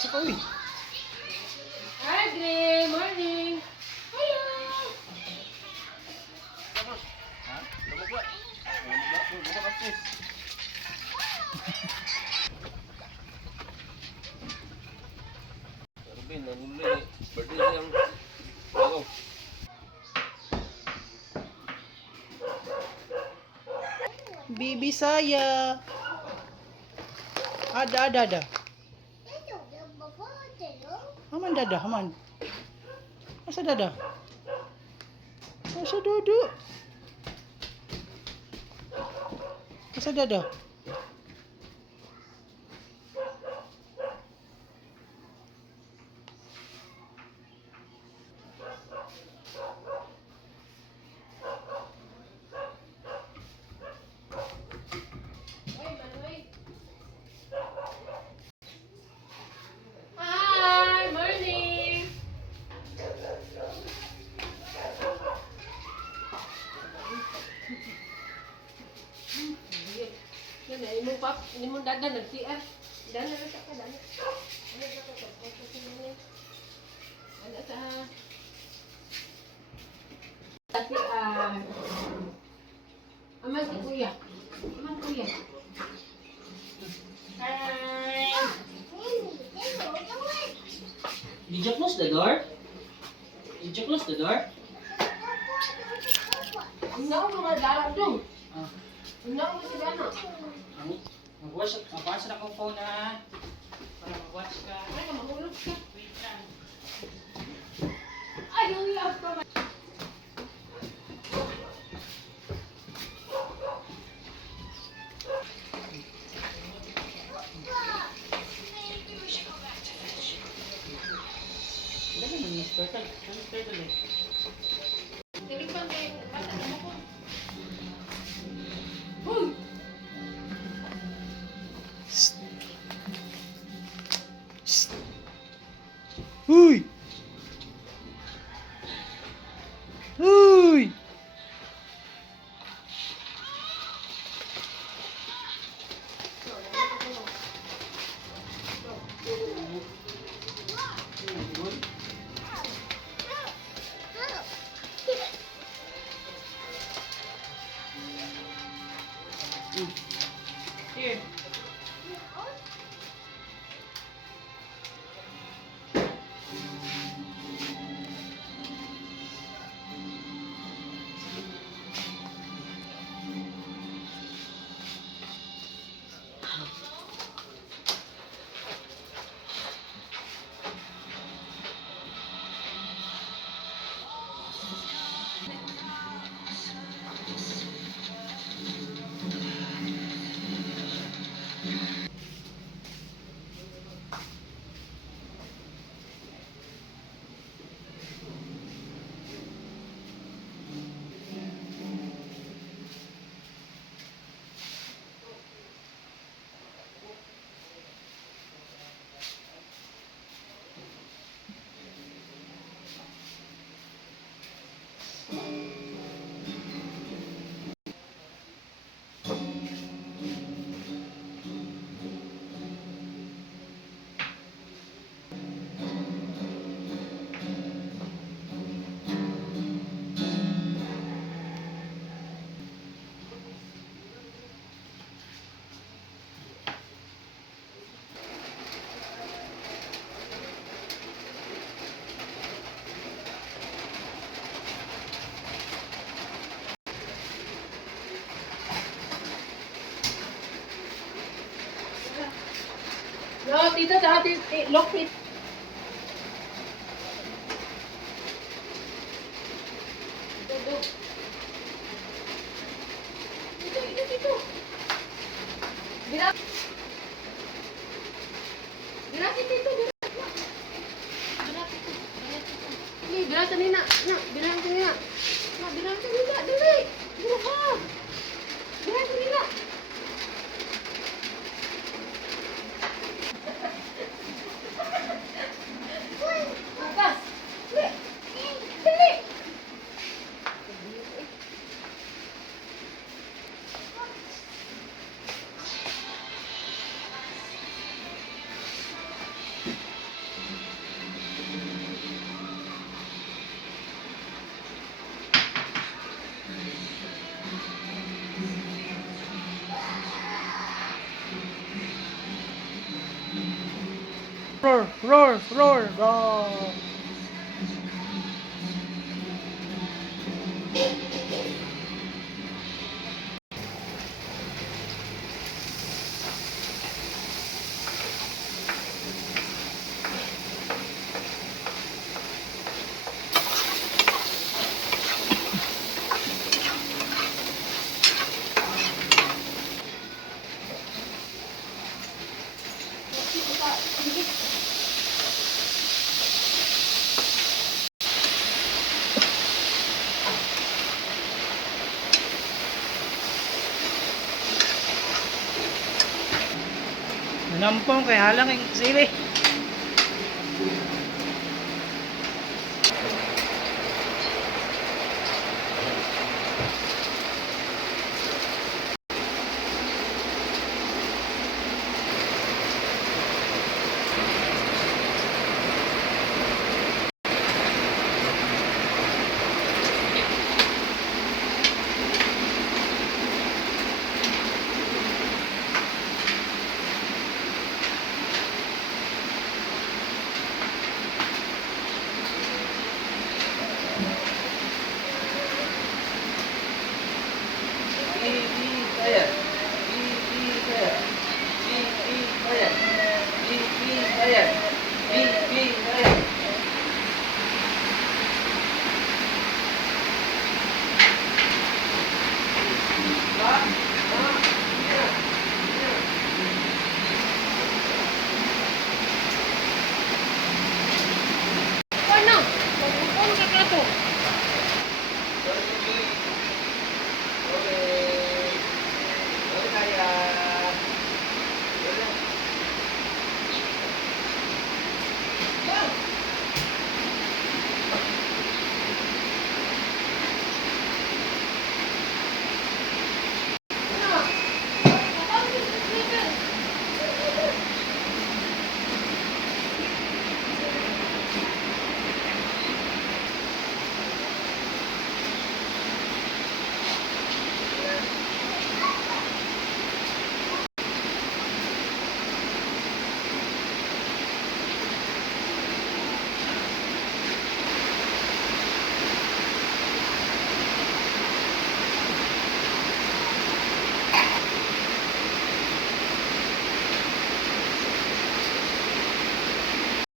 Saka, uy. Hi, Dre. Morning. Hello. Ha? Lumag ba? Lumag ka, please. Ruben, nangulo eh. Birthday siyang bago. Bibi saya. Ada. Aman dada, aman. Asa dada? Asa duduk? Asa dada? Hi, morning. Yan na, imong pap, imong dada nag-CR. Dana na sa ka, dana. Ano sa ka, dana sa... CR. Aman si kuya. Aman kuya. Hi. Did you close the door? Did you close the door? Hindi ako lumadala dong. Ah, Hindi ako si dana. mag-watch na akong phone na. Para mag-watch ka. Ay, mahulog ka. Wait lang. Ay, yung love ko. Dali mo yung turtle. Ano turtle eh? Telephone kayo. Bata mo ko. Hoy! Uy! Uy! Here. No, tito, dati, lock it. Dito. Dito. Birat. Birat dito. Ini birat ni nak. Nak, birat ni nak. Nak, birat ni nak. Dili. Birat. Birat ni nak. Bukas. Dili. Roar, roar, roar. Go. Nampong kay halang yung sili. Saya. Saya. Saya. Saya.